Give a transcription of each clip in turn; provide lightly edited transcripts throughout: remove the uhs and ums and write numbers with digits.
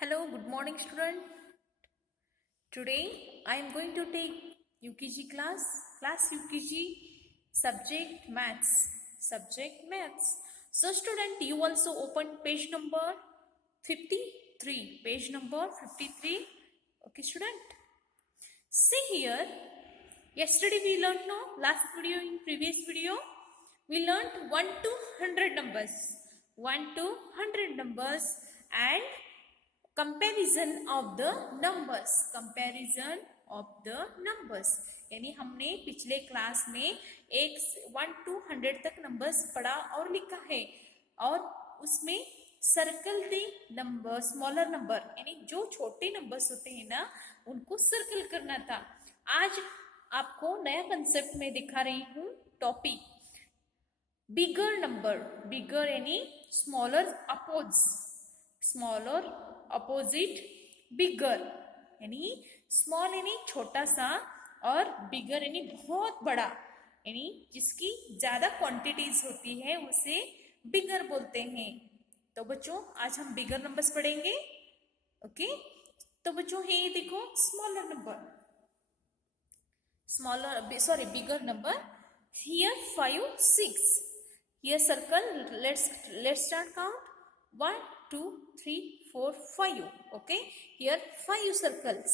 Hello, good morning student. Today I am going to take UKG class UKG subject maths. So student, you also open page number 53. Page number 53. Okay student. See here, yesterday we learned in previous video, we learned 1 to 100 numbers. 1 to 100 numbers and comparison of the numbers यानी हमने पिछले class में 1 to 100 तक numbers पढ़ा और लिखा है और उसमें circle the number smaller number यानी जो छोटे नंबर्स होते हैं ना उनको सर्कल करना था। आज आपको नया कंसेप्ट में दिखा रही हूँ टॉपिक बिगर नंबर। बिगर यानी स्मॉलर अपोजिट बिगर यानी स्मॉल यानी छोटा सा और बिगर यानी बहुत बड़ा यानी जिसकी ज्यादा क्वांटिटीज होती है उसे बिगर बोलते हैं। तो बच्चों आज हम बिगर नंबर्स पढ़ेंगे। ओके तो बच्चों ये देखो bigger number here 5 6 here circle let's start count 1 2 3 4 5 okay here 5 circles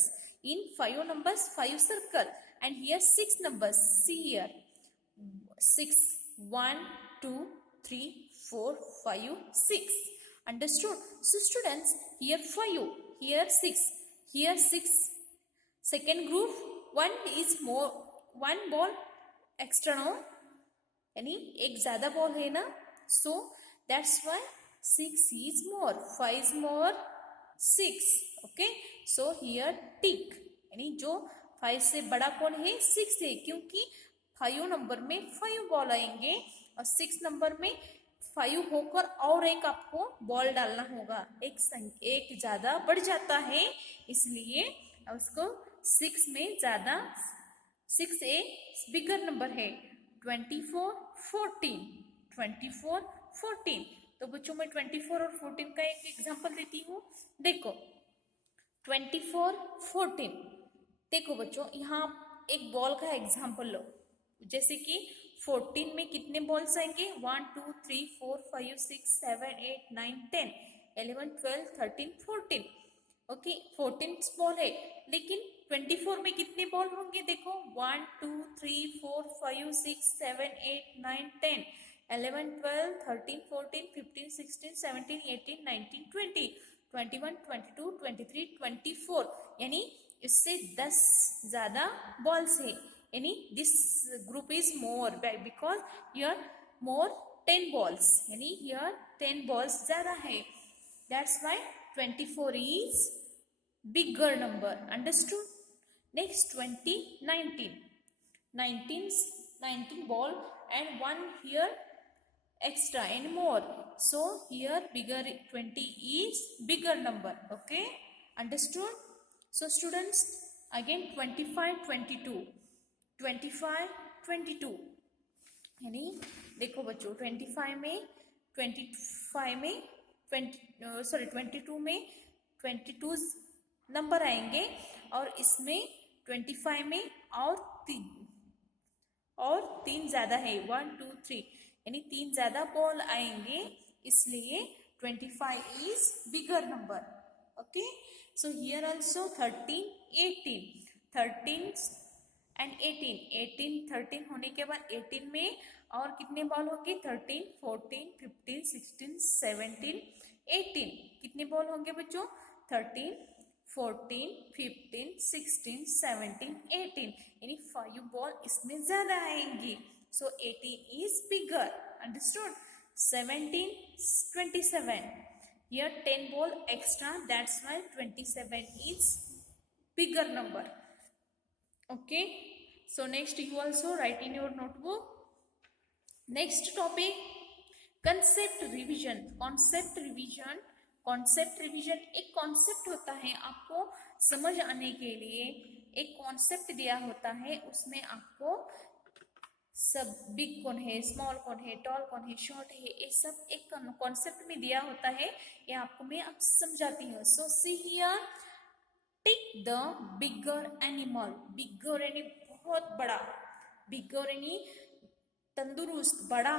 in 5 numbers 5 circle and here 6 numbers see here 6 1 2 3 4 5 6 understood। So students here 5 here 6 here 6 second group one is more one ball extra no यानी एक ज्यादा ball है ना so that's why 6 is more 5 is more 6 okay so here tick यानी जो 5 से बड़ा कौन है 6 है क्योंकि 5 नंबर में 5 बॉल आएंगे और 6 नंबर में 5 होकर और एक आपको बॉल डालना होगा। एक ज्यादा बढ़ जाता है इसलिए उसको 6 में ज्यादा 6 ए बिगर नंबर है। 24 14 तो बच्चों मैं 24 और 14 का एक एग्जांपल देती हूँ। देखो 24 14 देखो बच्चों यहाँ एक बॉल का एग्जांपल लो जैसे कि 14 में कितने बॉल्स आएंगे 1 2 3 4 5 6 7 8 9 10 11 12 13 14 ओके 14 बॉल है लेकिन 24 में कितने बॉल होंगे देखो 1 2 3 4 5 6 7 8 9 10 11 12 13 14 15 16 17 18 19 20 21 22 23 24 यानी इससे 10 ज्यादा बॉल्स है यानी this group is more because here more 10 balls यानी हियर 10 बॉल्स ज्यादा है that's why 24 is bigger number understood. Next 19 ball and one here extra and more so here bigger 20 is bigger number okay understood। So students again 25 22 यानी देखो बच्चों 22 में 22 number आएंगे और इसमें 25 में और तीन ज्यादा है 1 2 3 यानी 3 ज्यादा बॉल आएंगे इसलिए 25 is bigger number okay. So here also 13 and 18 13 होने के बाद 18 में और कितने बॉल होंगे 13 14 15 16 17 18 कितने बॉल होंगे बच्चों 13 14 15 16 17 18 यानी 5 बॉल इसमें ज्यादा आएंगी so 18 is bigger understood। 17 27 here 10 ball extra that's why 27 is bigger number okay। So next you also write in your notebook next topic concept revision एक कॉन्सेप्ट होता है आपको समझ आने के लिए एक कॉन्सेप्ट दिया होता है उसमें आपको सब बिग कौन है, स्मॉल कौन है, टॉल कौन है, शॉर्ट है, ये सब एक कॉन्सेप्ट में दिया होता है। ये आपको मैं अब समझाती हूँ। So see here, take the bigger animal. Bigger यानी बहुत बड़ा, बिगर यानी तंदुरुस्त, बड़ा,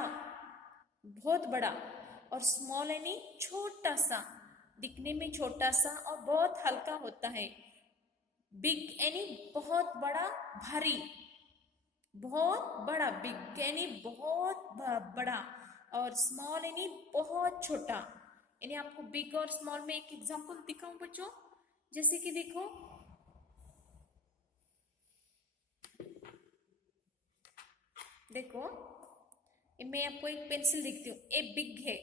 बहुत बड़ा, और स्मॉल यानी छोटा सा, दिखने में छोटा सा और बहुत हल्का होता है। बिग यानी बहुत बड़ा, भारी, बहुत बड़ा, बिग यानी बहुत बड़ा, और स्मॉल यानी बहुत छोटा। यानी आपको बिग और स्मॉल में एक एग्जांपल दिखाऊं बच्चों, जैसे कि देखो, देखो मैं आपको एक पेंसिल दिखती हूँ, ए बिग है,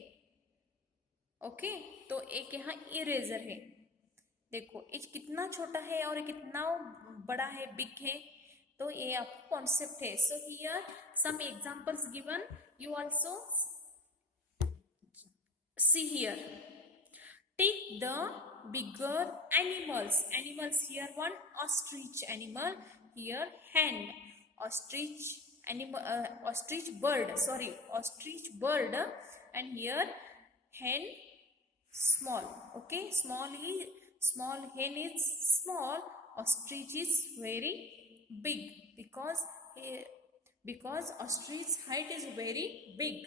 ओके, तो एक यहाँ इरेजर है। देखो ये कितना छोटा है और कितना बड़ा है, बिग है, तो ये आपको कॉन्सेप्ट है। So here some examples given, you also see here. Take the bigger animals. Animals here, one ostrich animal, here hen. Ostrich animal, ostrich bird, sorry, ostrich bird, and here hen small. Okay, small hen is small, ostrich is very big, because ostrich height is very big.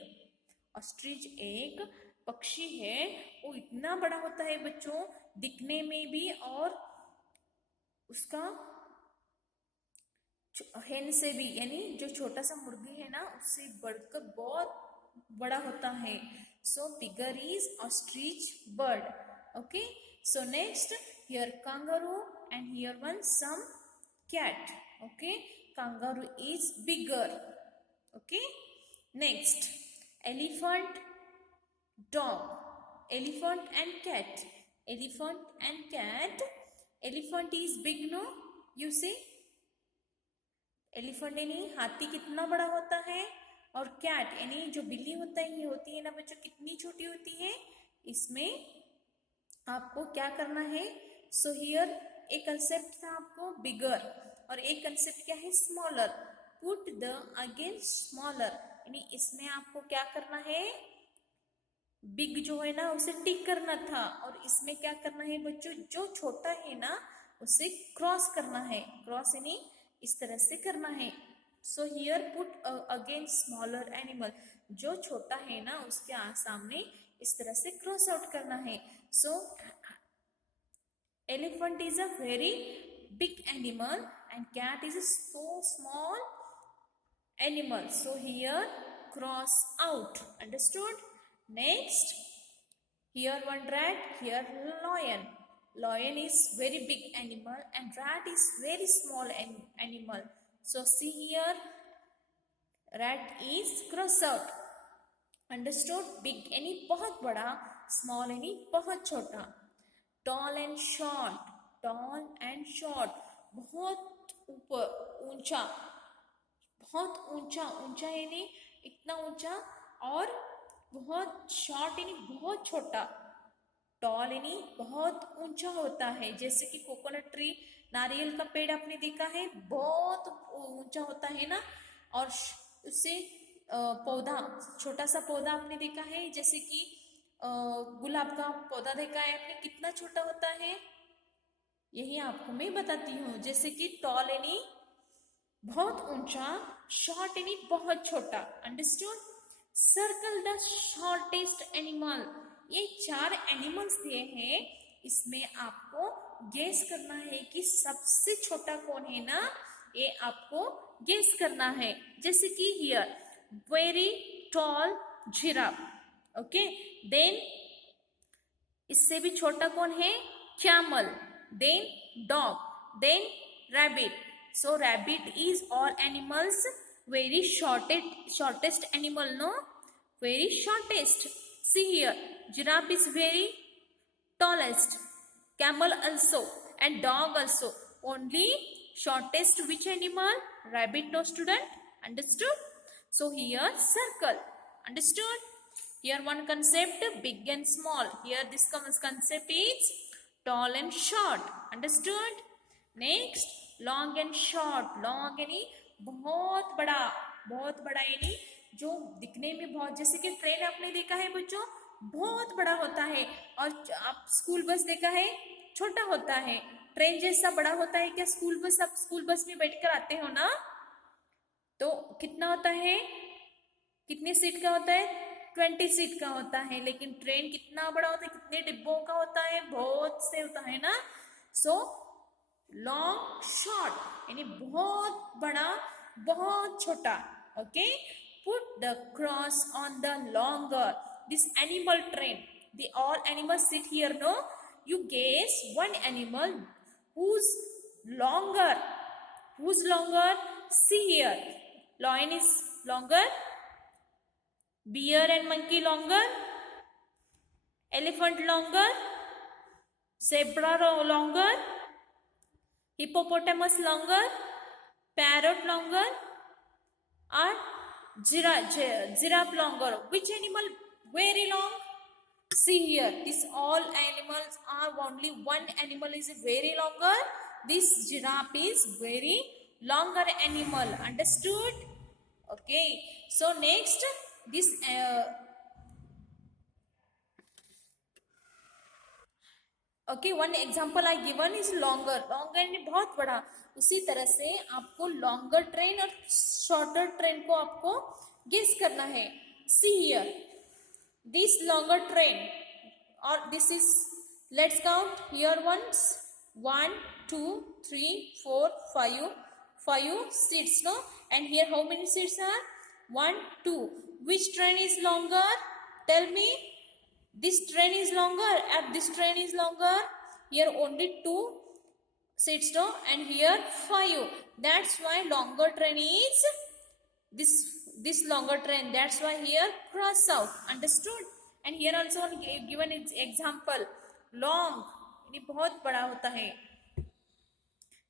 Ostrich एक पक्षी है, वो इतना बड़ा होता है बच्चों, दिखने में भी, और उसका हेन से भी, यानी जो छोटा सा मुर्गी है ना, उससे बढ़कर बहुत बड़ा होता है। So bigger is ostrich bird. Okay, so next here kangaroo, and here one some cat. Okay, kangaroo is bigger. Okay, next elephant, dog, elephant and cat, elephant and cat. Elephant is big, no, you see, elephant यानी हाथी कितना बड़ा होता है, और cat यानी जो बिल्ली होता है, ये होती है ना बच्चों, कितनी छोटी होती है। इसमें आपको क्या करना है, सो हियर एक कंसेप्ट था आपको बिगर, और एक कंसेप्ट क्या है, smaller. Put the against smaller, यानी इसमें आपको क्या करना है, बिग जो है ना उसे टिक करना था, और इसमें क्या करना है बच्चों, जो छोटा है ना उसे क्रॉस करना है। क्रॉस यानी इस तरह से करना है। So here put against smaller animal, जो छोटा है ना उसके सामने इस तरह से क्रॉस आउट करना है। सो elephant is a very big animal and cat is a so small animal. So here cross out, understood? Next, here one rat, here lion. Lion is very big animal and rat is very small animal. So see here, rat is cross out, understood? Big यानी बहुत बड़ा, small यानी बहुत छोटा। Tall and short, tall and short, बहुत ऊपर ऊंचा, बहुत ऊंचा, ऊंचा यानी इतना ऊंचा, और बहुत शॉर्ट यानी बहुत छोटा। टॉल यानी बहुत ऊंचा होता है, जैसे कि कोकोनट ट्री, नारियल का पेड़ आपने देखा है, बहुत ऊंचा होता है ना, और उससे पौधा, छोटा सा पौधा आपने देखा है, जैसे कि गुलाब का पौधा देखा है आपने, कितना छोटा होता है। यही आपको मैं बताती हूँ, जैसे कि टॉल यानी बहुत ऊंचा, शॉर्ट यानी बहुत छोटा, understood? Circle the shortest animal, ये 4 एनिमल्स दिए हैं, इसमें आपको गेस करना है कि सबसे छोटा कौन है ना, ये आपको गेस करना है। जैसे कि here very tall giraffe, okay, then इससे भी छोटा कौन है, camel, then dog, then rabbit. So rabbit is all animals very shortest animal, no, very shortest. See here, giraffe is very tallest, camel also, and dog also. Only shortest which animal, rabbit, no student, understood? So here circle, understood? Here one concept, big and small. Here this concept is tall and short, understood? Next long and short, long यानी बहुत बड़ा, बहुत बड़ा यानी जो दिखने में बहुत, जैसे कि ट्रेन आपने देखा है बच्चों बहुत बड़ा होता है, और आप स्कूल बस देखा है छोटा होता है। ट्रेन जैसा बड़ा होता है क्या स्कूल बस? आप स्कूल बस में बैठकर आते हो ना, तो कितना होता है, कितने सीट का होता है? 20 सीट का होता है। लेकिन ट्रेन कितना बड़ा होता है, कितने डिब्बों का होता है? बहुत से होता है ना। सो लॉन्ग शॉर्ट यानी बहुत बड़ा बहुत छोटा। Okay, put the cross on the longer this animal train, the all animals sit here, no? You guess one animal who's longer. Who's longer? See here, lion is longer, bear and monkey longer, elephant longer, zebra longer, hippopotamus longer, parrot longer, or giraffe longer. Which animal very long? See here, this all animals are only one animal is very longer. This giraffe is very longer animal. Understood? Okay. So next, this okay, one example I given is longer. Longer यानी बहुत बड़ा। उसी तरह से आपको longer train और shorter train को आपको गेस करना है। See here, this longer train और this is, let's count here once, 1 2 3 4 5 seats, no? And here how many seats are? 1 2. Which train is longer? Tell me. This train is longer, and this train is longer. Here only 2 seats, no? And here 5. That's why longer train is this longer train. That's why here cross out. Understood? And here also given its example, long यानी बहुत बड़ा होता है।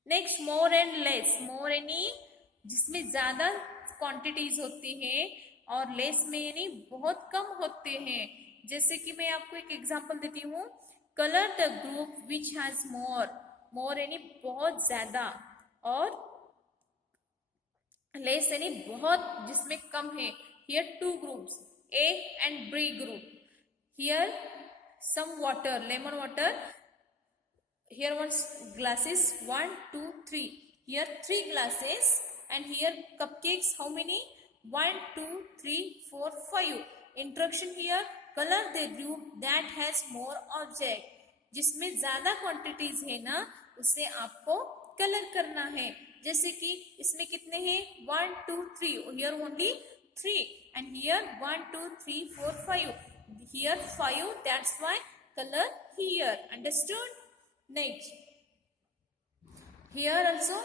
Next, more and less. More यानी जिसमें ज्यादा quantities होती है, और लेस में यानी बहुत कम होते हैं। जैसे कि मैं आपको एक एग्जांपल देती हूँ, colour the group which has more. More यानी बहुत ज्यादा, और लेस यानी बहुत जिसमें कम है। Here 2 groups, A and B group. Here some water, lemon water. Here one glasses, 1 2 3. Here 3 glasses, and here cupcakes. How many? 1 2 3 4 5. Instruction here, color the group that has more object. जिसमें ज्यादा quantities है ना, उससे आपको colour करना है। जैसे कि इसमें कितने हैं? 1 2 3. Here only 3, and here 1 2 3 4 5. Here 5. That's why color here. Understood? Next, here also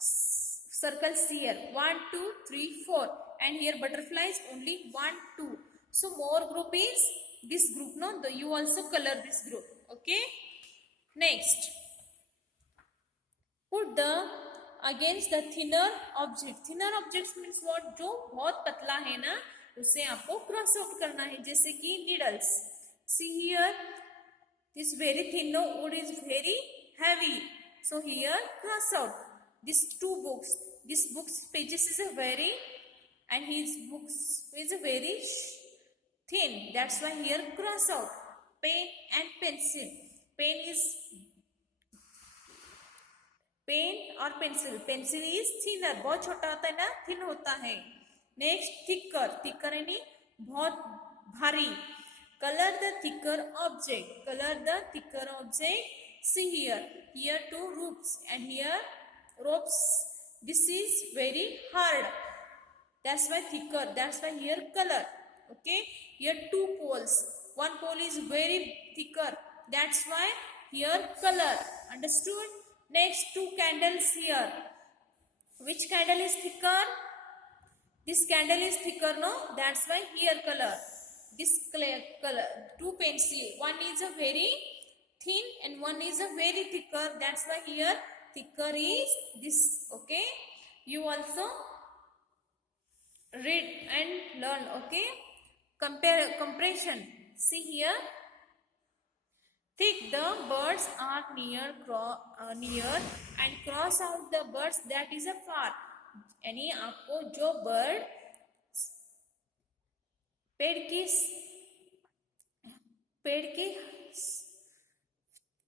circles here, 1 2 3 4, and here butterflies only 1 2. So more group is this group, no? You also color this group. Okay. Next, put the against the thinner object. Thinner objects means what? जो बहुत पतला है ना, उसे आपको cross out करना है। जैसे कि needles. See here, this very thin, no? Wood is very heavy. So here cross out. These 2 books. This book's pages is a very, and his books is a very thin. That's why here cross out. Pen and pencil. Pen is pen और pencil. Pencil is thinner, बहुत छोटा होता है ना, thin होता है। Next, thicker. Thicker यानी बहुत भारी। Color the thicker object. Color the thicker object. See here. Here 2 ropes, and here ropes. This is very hard. That's why thicker. That's why here color. Okay. Here 2 poles. One pole is very thicker. That's why here color. Understood? Next, 2 candles here. Which candle is thicker? This candle is thicker, no? That's why here color. This color, 2 pencil, one is a very thin and one is a very thicker. That's why here thicker is this. Okay, you also read and learn. Okay, comparison. See here, thick the birds are near and cross out the birds that is a far. यानी आपको जो bird पेड़ के पेड़ के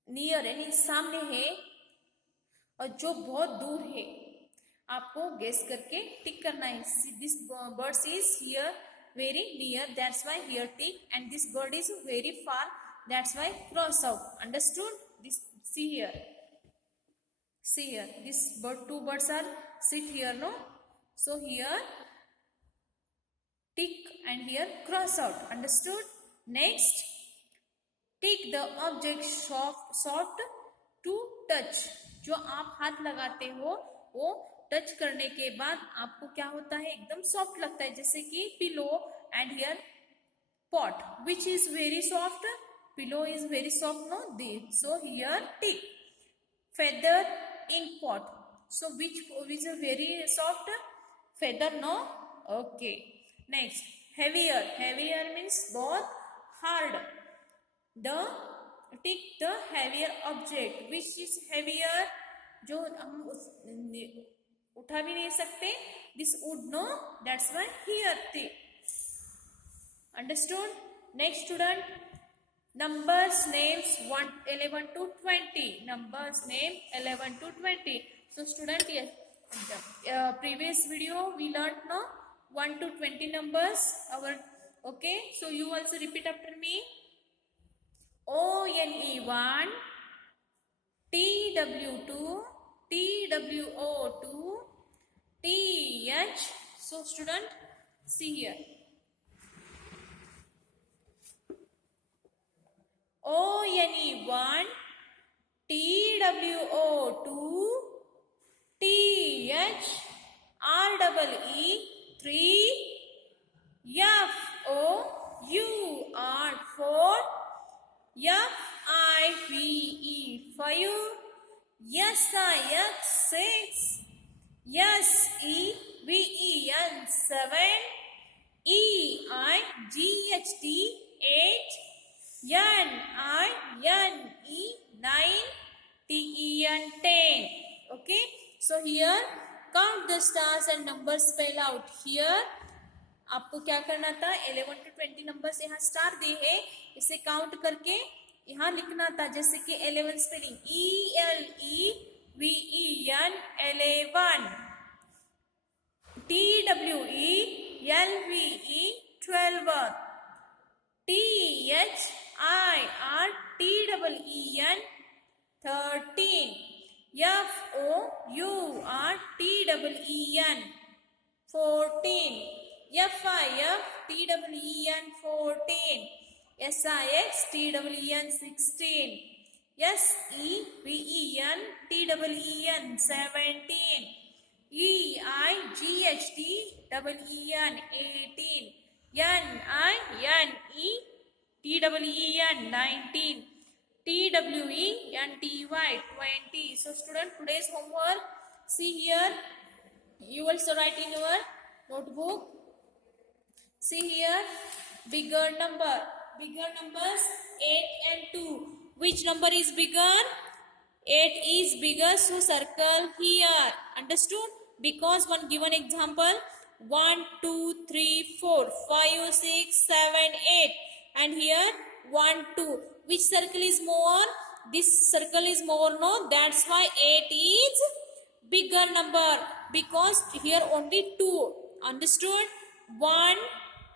near यानी सामने है और जो बहुत दूर है, आपको गेस करके टिक करना है. This bird is here very near, that's why here tick, and this bird is very far, that's why cross out. Understood? This, see here, this bird, two birds are sit here, no? So here tick and here cross out. Understood? Next, tick the object soft to touch. जो आप हाथ लगाते हो वो touch करने के बाद आपको क्या होता है, एकदम सॉफ्ट लगता है. जैसे कि pillow and here pot, which is very soft. Pillow is very soft, no? They. So here tick. Feather in pot, so which is very soft. Feather, no? Okay. Next, heavier means बहुत hard. The tick the heavier object, which is heavier, जो हम उठा भी नहीं सकते. This wood, no? That's why here tick. Understood? Next, student, numbers names 11 to 20. Numbers name 11 to 20. So student, yes, previous video we learned, no, 1 to 20 numbers. Okay, so you also repeat after me. ONE1, TW2, TWO2, TH. So student, see here. ONE1, TWO2, TH, REE3, FOUR4, FIVE5, SIX6, SEVEN7, EIGHT8, NINE9, TEN10. Okay, so here count the stars and numbers spell out. Here आपको क्या करना था, 11 to 20 numbers यहाँ star दिए है, इसे count करके यहाँ लिखना था. जैसे कि 11 spelling ELEVEN 11, TWELVE 12, THIRTEEN 13, FOURTEEN 14, FIFTEEN 14, SIXTEEN 16, SEVENTEEN 17, EIGHTEEN 18, NINETEEN 19, TWENTY 20. So student, today's homework, see here, you also write in your notebook. See here, bigger numbers 8 and 2. Which number is bigger? 8 is bigger, so circle here. Understood? Because one given example, 1 2 3 4 5 6 7 8, and here 1 2. Which circle is more? This circle is more, no? That's why 8 is bigger number, because here only 2. Understood? 1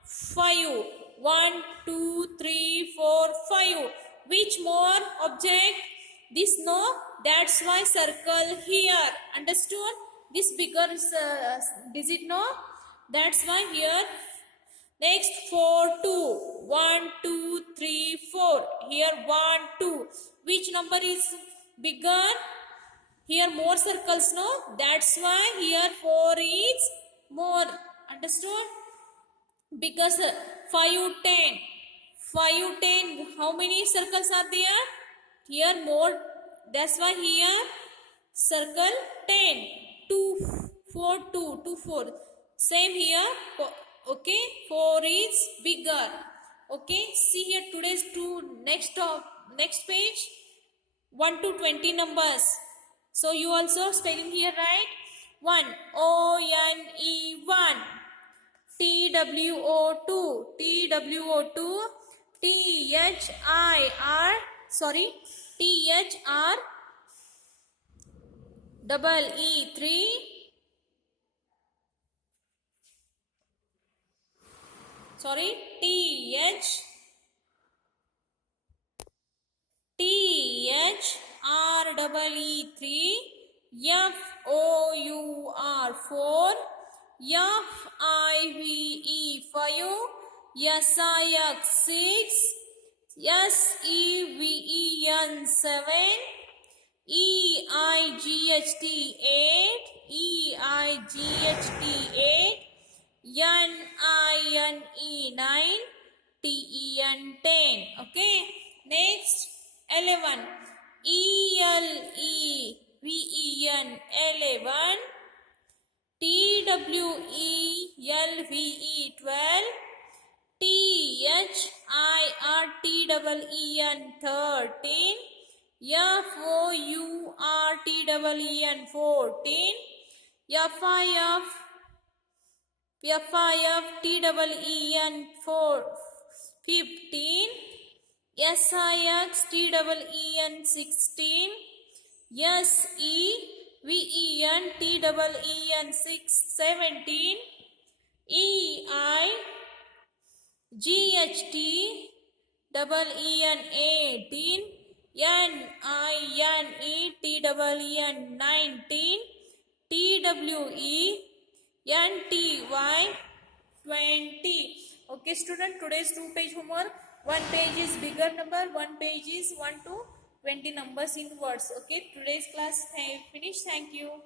5, 1 2 3 4 5. Which more object? This, no? That's why circle here. Understood? This bigger digit, no? That's why here. Next, 4 2, 1 2 3 4. Here 1 2. Which number is bigger? Here more circles, no? That's why here 4 is more. Understood? Because 5 10. 5 10. How many circles are there? Here more. That's why here circle 10. 2 4 2 2 4. Same here. Okay. 4 is bigger. Okay. See here today's next page. 1 to 20 numbers. So you also spelling here, right? 1 ONE 1. TWO2, TWO2, THIR, sorry, THR, double E3, sorry, THR double E3, FOUR 4, FIVE 5, SIX 6, SEVEN 7, EIGHT 8, EIGHT 8, NINE 9, TEN 10. Okay. Next 11. ELEVEN 11, TWELVE 12, THIRTEEN 13, FOURTEEN 14, FIFTEEN 15, SIXTEEN 16, SEVENTEEN 17, EIGHT double EN 18, NINETEEN 19, TWENTY 20. Okay student, today's 2-page homework. One page is bigger number, one page is 1 to 20 numbers in words. Okay, today's class finished. Thank you.